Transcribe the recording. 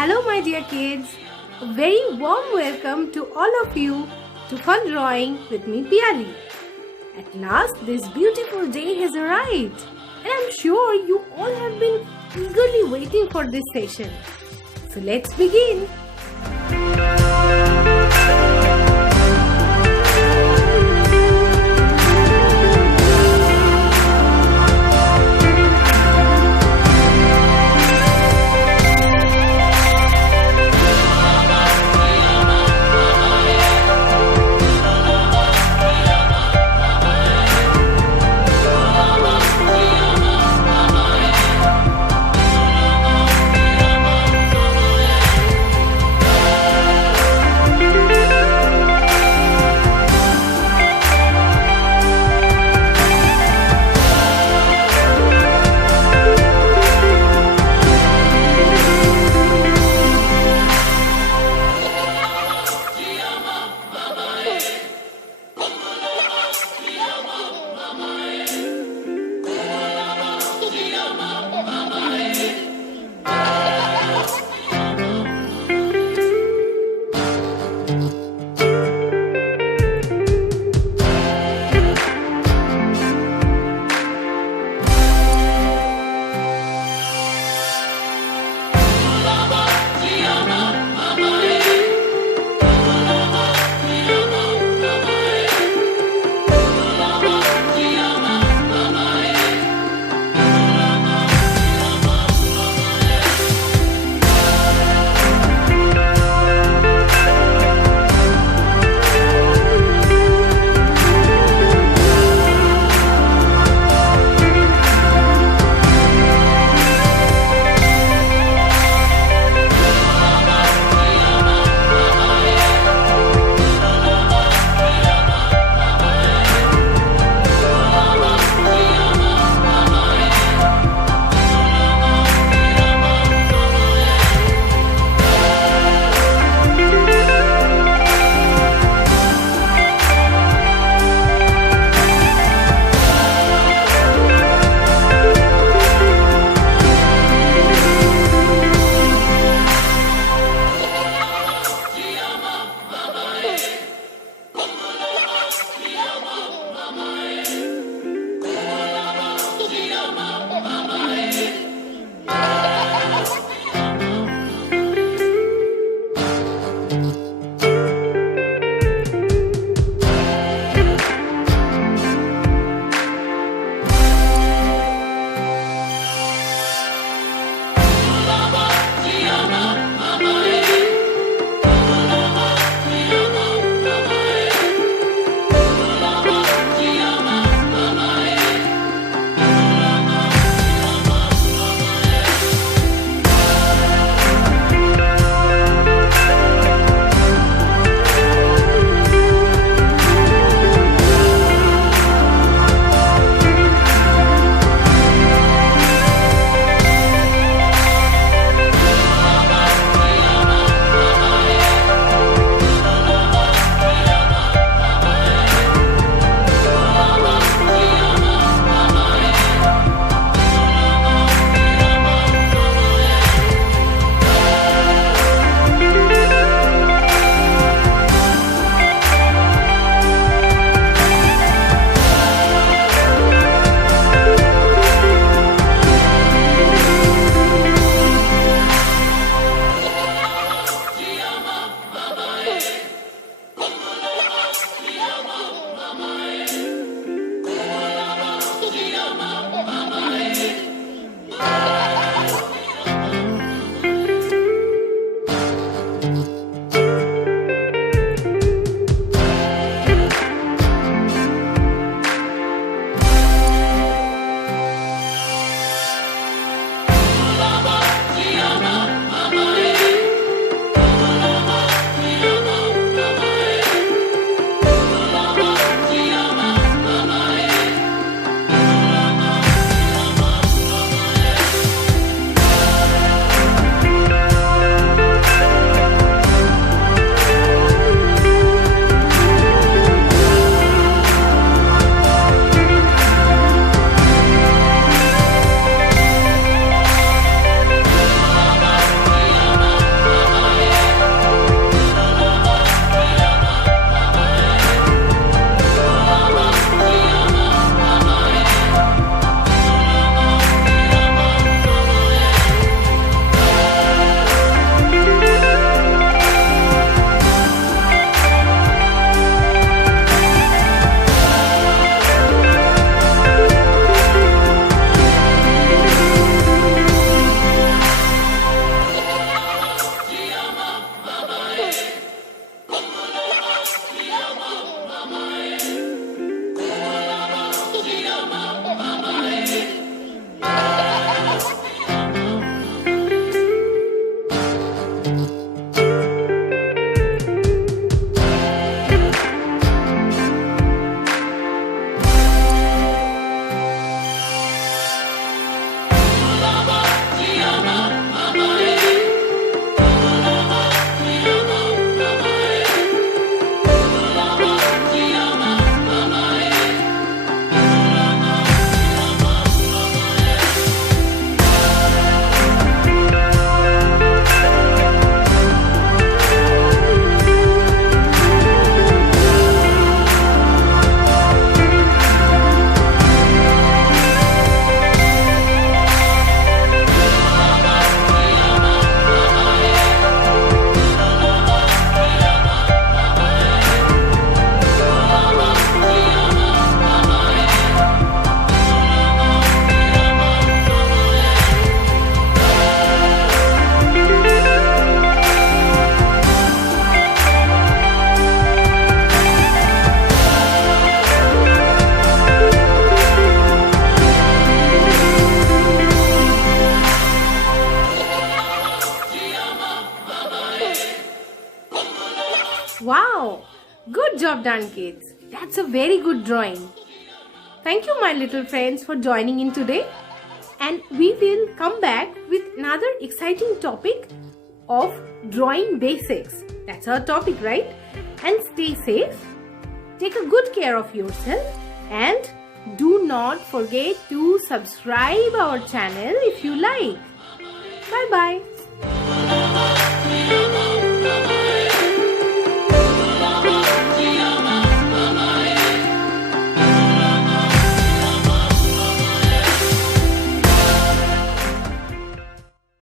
Hello, my dear kids. A very warm welcome to all of you to Fun Drawing with me, Piyali. At last, this beautiful day has arrived, and I'm sure you all have been eagerly waiting for this session. So let's begin. Wow! Good job done, kids. That's a very good drawing. Thank you, my little friends, for joining in today. And we will come back with another exciting topic of drawing basics. That's our topic, right? And stay safe. Take a good care of yourself. And do not forget to subscribe our channel if you like. Bye-bye.